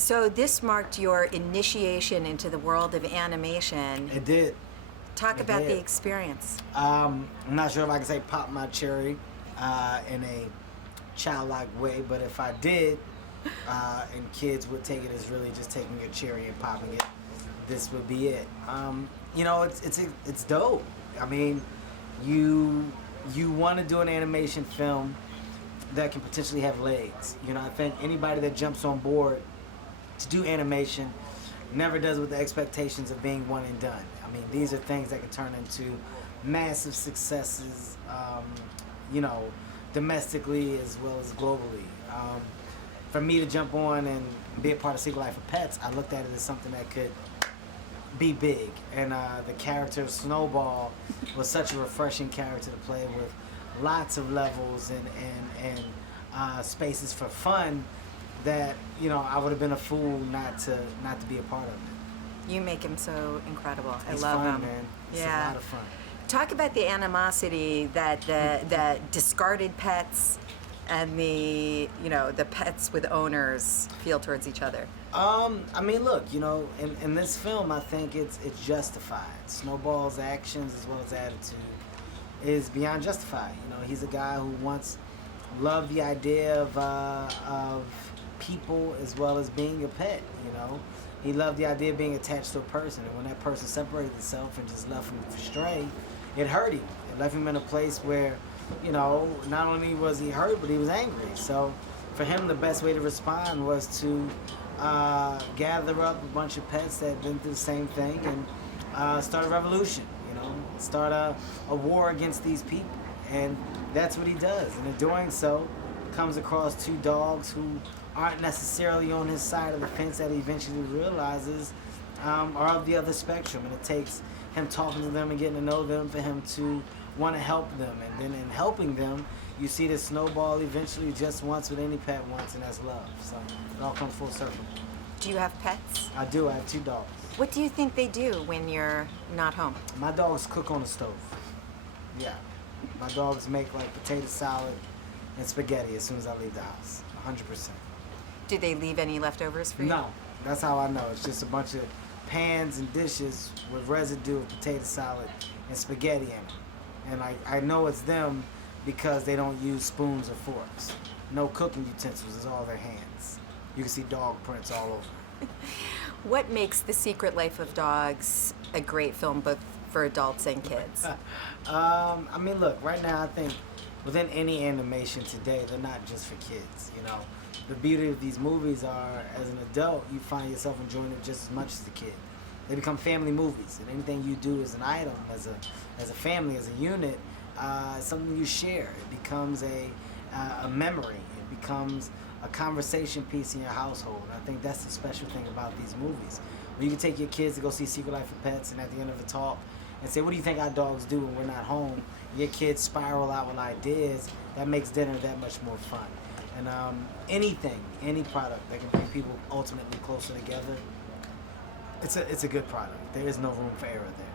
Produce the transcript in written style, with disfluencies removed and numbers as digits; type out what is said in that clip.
So this marked your initiation into the world of animation. It did. Talk about the experience. I'm not sure if I can say pop my cherry in a childlike way, but if I did, and kids would take it as really just taking a cherry and popping it, this would be it. You know, it's dope. I mean, you want to do an animation film that can potentially have legs. You know, I think anybody that jumps on board to do animation never does with the expectations of being one and done. I mean, these are things that can turn into massive successes, you know, domestically as well as globally. For me to jump on and be a part of Secret Life of Pets, I looked at it as something that could be big. And the character of Snowball was such a refreshing character to play with, lots of levels and spaces for fun that, you know, I would have been a fool not to be a part of it. You make him so incredible. It's I love fun, him. man. It's Yeah. a lot of fun. Talk about the animosity that the discarded pets and the pets with owners feel towards each other. I mean, look, you know, in this film, I think it's justified. Snowball's actions as well as attitude is beyond justified. You know, he's a guy who once loved the idea of people as well as being a pet. You know, he loved the idea of being attached to a person, and when that person separated itself and just left him astray, it hurt him. It left him in a place where, you know, not only was he hurt, but he was angry. So for him, the best way to respond was to gather up a bunch of pets that had been through the same thing and start a revolution, you know, start a war against these people. And that's what he does. And in doing so, comes across two dogs who aren't necessarily on his side of the fence that he eventually realizes are of the other spectrum. And it takes him talking to them and getting to know them for him to want to help them. And then in helping them, you see that Snowball eventually just wants what any pet wants, and that's love. So it all comes full circle. Do you have pets? I do. I have two dogs. What do you think they do when you're not home? My dogs cook on the stove. Yeah. My dogs make like potato salad and spaghetti as soon as I leave the house. 100%. Do they leave any leftovers for you? No. That's how I know. It's just a bunch of pans and dishes with residue of potato salad and spaghetti in them. And I know it's them because they don't use spoons or forks. No cooking utensils, it's all their hands. You can see dog prints all over. What makes The Secret Life of Dogs a great film both for adults and kids? I mean, look, right now I think within any animation today, they're not just for kids, you know. The beauty of these movies are, as an adult, you find yourself enjoying it just as much as a kid. They become family movies, and anything you do as an item, as a family, as a unit, something you share. It becomes a memory. It becomes a conversation piece in your household. And I think that's the special thing about these movies. Where you can take your kids to go see Secret Life of Pets, and at the end of the talk, and say, what do you think our dogs do when we're not home? Your kids spiral out with ideas. That makes dinner that much more fun. And anything, any product that can bring people ultimately closer together, it's a good product. There is no room for error there.